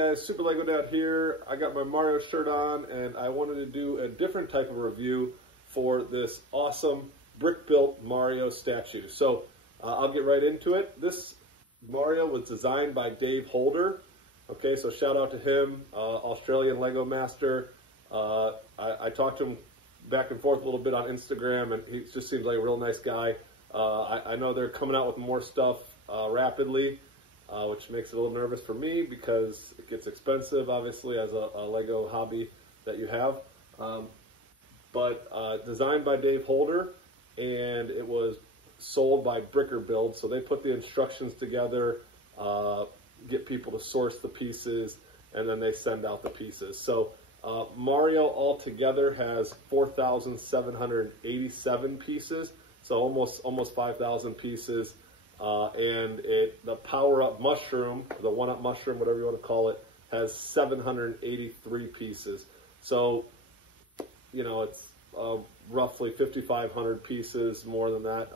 guys, Super Lego Dad here. I got my Mario shirt on and I wanted to do a different type of review for this awesome brick-built Mario statue. So I'll get right into it. This Mario was designed by Dave Holder. Okay, so shout out to him, Australian Lego master. I talked to him back and forth a little bit on Instagram, and he just seems like a real nice guy. I know they're coming out with more stuff rapidly, which makes it a little nervous for me because it gets expensive, obviously, as a Lego hobby that you have. But designed by Dave Holder, and it was sold by Bricker Build. So they put the instructions together, get people to source the pieces, and then they send out the pieces. So Mario altogether has 4,787 pieces, so almost 5,000 pieces. And the power-up mushroom, the one-up mushroom, whatever you want to call it, has 783 pieces. So, you know, it's roughly 5,500 pieces, more than that.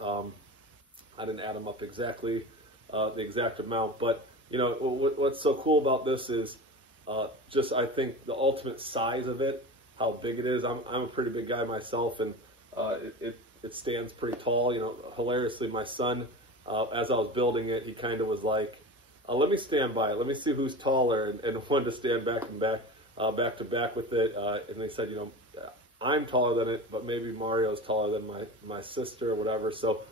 I didn't add them up exactly, the exact amount, but, you know, what's so cool about this is just, I think, the ultimate size of it, how big it is. I'm a pretty big guy myself, and it stands pretty tall. You know, hilariously, my son, as I was building it, he kind of was like, let me stand by it. Let me see who's taller, and wanted to stand back to back with it. And they said, you know, I'm taller than it, but maybe Mario's taller than my sister or whatever. So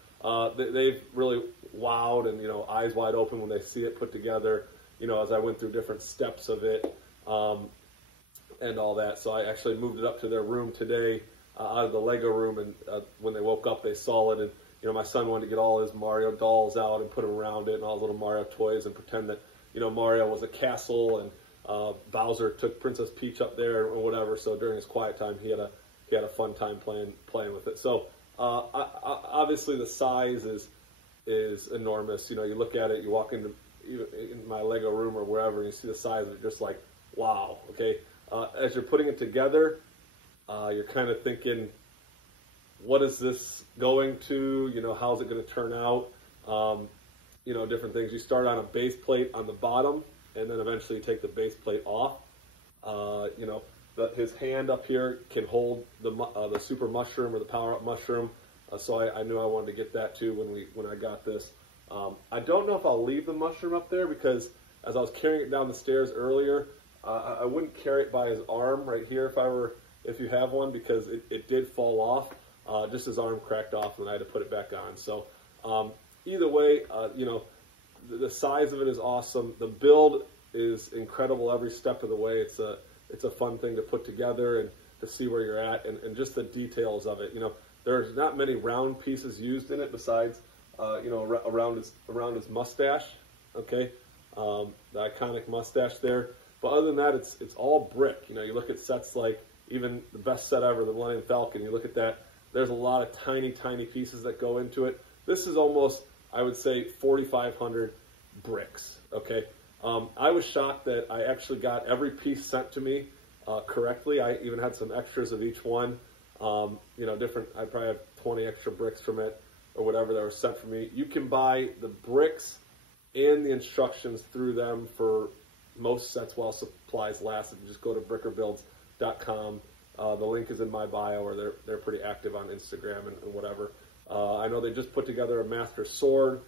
they've really wowed and, you know, eyes wide open when they see it put together, you know, as I went through different steps of it and all that. So I actually moved it up to their room today, out of the Lego room, and when they woke up, they saw it. And you know, my son wanted to get all his Mario dolls out and put them around it and all the little Mario toys and pretend that, you know, Mario was a castle and Bowser took Princess Peach up there or whatever. So during his quiet time, he had a fun time playing with it. So obviously the size is enormous. You know, you look at it, you walk into in my Lego room or wherever, and you see the size of it, just like, wow. Okay, as you're putting it together, you're kind of thinking, what is this going to, you know, how's it going to turn out? You know, different things. You start on a base plate on the bottom, and then eventually you take the base plate off. You know, his hand up here can hold the super mushroom or the power-up mushroom. So I knew I wanted to get that too when I got this. I don't know if I'll leave the mushroom up there because as I was carrying it down the stairs earlier, I wouldn't carry it by his arm right here if you have one, because it did fall off. Just his arm cracked off and I had to put it back on. So either way, you know, the size of it is awesome. The build is incredible every step of the way. It's a fun thing to put together and to see where you're at, and just the details of it. You know, there's not many round pieces used in it besides, you know, around his mustache. Okay, the iconic mustache there. But other than that, it's all brick. You know, you look at sets like even the best set ever, the Millennium Falcon. You look at that. There's a lot of tiny pieces that go into it. This is almost, I would say, 4,500 bricks, okay? I was shocked that I actually got every piece sent to me correctly. I even had some extras of each one. You know, I probably have 20 extra bricks from it or whatever that were sent for me. You can buy the bricks and the instructions through them for most sets while supplies last. If you just go to brickerbuilds.com. The link is in my bio, or they're pretty active on Instagram and whatever. I know they just put together a Master Sword,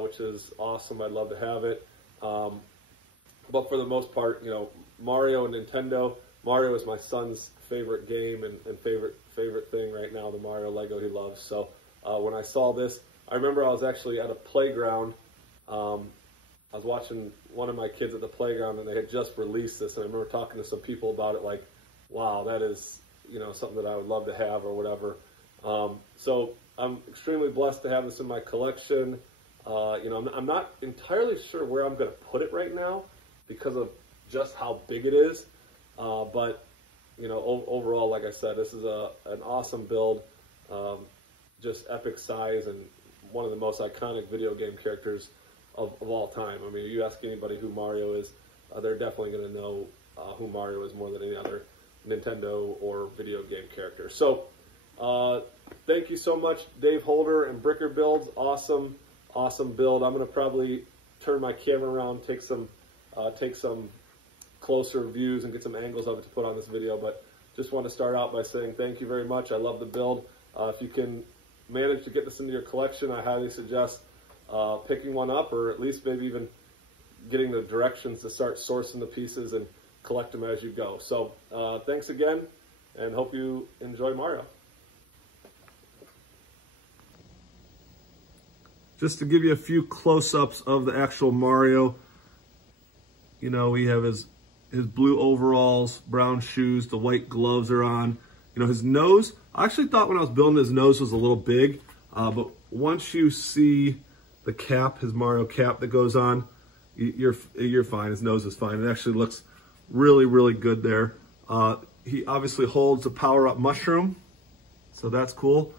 which is awesome. I'd love to have it. But for the most part, you know, Mario and Nintendo. Mario is my son's favorite game and favorite thing right now, the Mario Lego he loves. So when I saw this, I remember I was actually at a playground. I was watching one of my kids at the playground, and they had just released this, and I remember talking to some people about it, like, wow, that is, you know, something that I would love to have or whatever. So I'm extremely blessed to have this in my collection. You know, I'm not entirely sure where I'm going to put it right now because of just how big it is. But, you know, overall, like I said, this is an awesome build, just epic size, and one of the most iconic video game characters of all time. I mean, you ask anybody who Mario is, they're definitely going to know who Mario is more than any other Nintendo or video game character. So thank you so much, Dave Holder and Bricker Builds. Awesome build. I'm going to probably turn my camera around, take some closer views and get some angles of it to put on this video, but just want to start out by saying thank you very much. I love the build. If you can manage to get this into your collection, I highly suggest picking one up, or at least maybe even getting the directions to start sourcing the pieces and collect them as you go. So thanks again, and hope you enjoy Mario. Just to give you a few close-ups of the actual Mario, you know, we have his blue overalls, brown shoes, the white gloves are on. You know, his nose, I actually thought when I was building his nose was a little big, but once you see the cap, his Mario cap that goes on, you're fine. His nose is fine. It actually looks really, really good there. He obviously holds a power-up mushroom, so that's cool.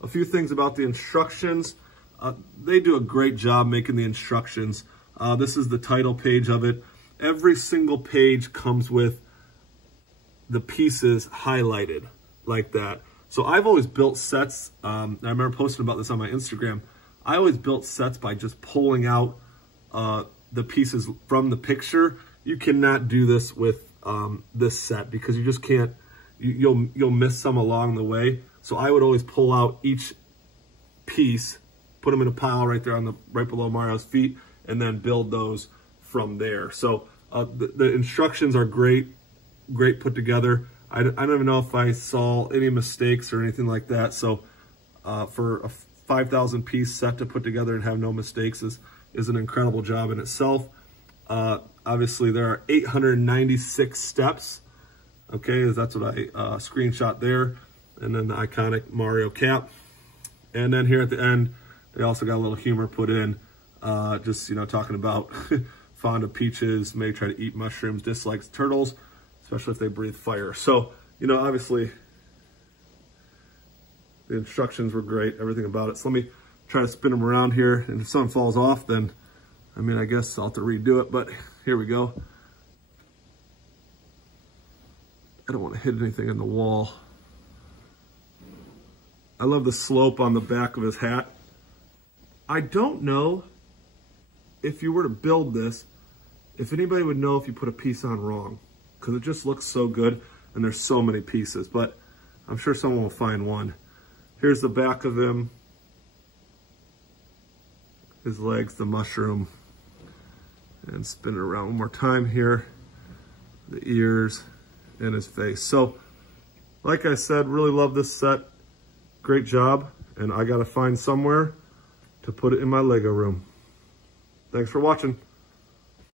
A few things about the instructions. They do a great job making the instructions. This is the title page of it. Every single page comes with the pieces highlighted like that. So I've always built sets. I remember posting about this on my Instagram. I always built sets by just pulling out the pieces from the picture. You cannot do this with this set because you just can't. You'll miss some along the way. So I would always pull out each piece, put them in a pile right there on right below Mario's feet, and then build those from there. So the instructions are great put together. I don't even know if I saw any mistakes or anything like that. So for a 5,000 piece set to put together and have no mistakes is an incredible job in itself. Obviously there are 896 steps. Okay, that's what I screenshot there. And then the iconic Mario cap. And then here at the end, they also got a little humor put in, just, you know, talking about fond of peaches, may try to eat mushrooms, dislikes turtles, especially if they breathe fire. So, you know, obviously the instructions were great, everything about it. So let me try to spin them around here, and if something falls off, then, I mean, I guess I'll have to redo it, but here we go. I don't want to hit anything in the wall. I love the slope on the back of his hat. I don't know if you were to build this, if anybody would know if you put a piece on wrong, because it just looks so good and there's so many pieces, but I'm sure someone will find one. Here's the back of him, his legs, the mushroom, and spin it around one more time here, the ears and his face. So, like I said, really love this set. Great job, and I gotta find somewhere to put it in my Lego room. Thanks for watching.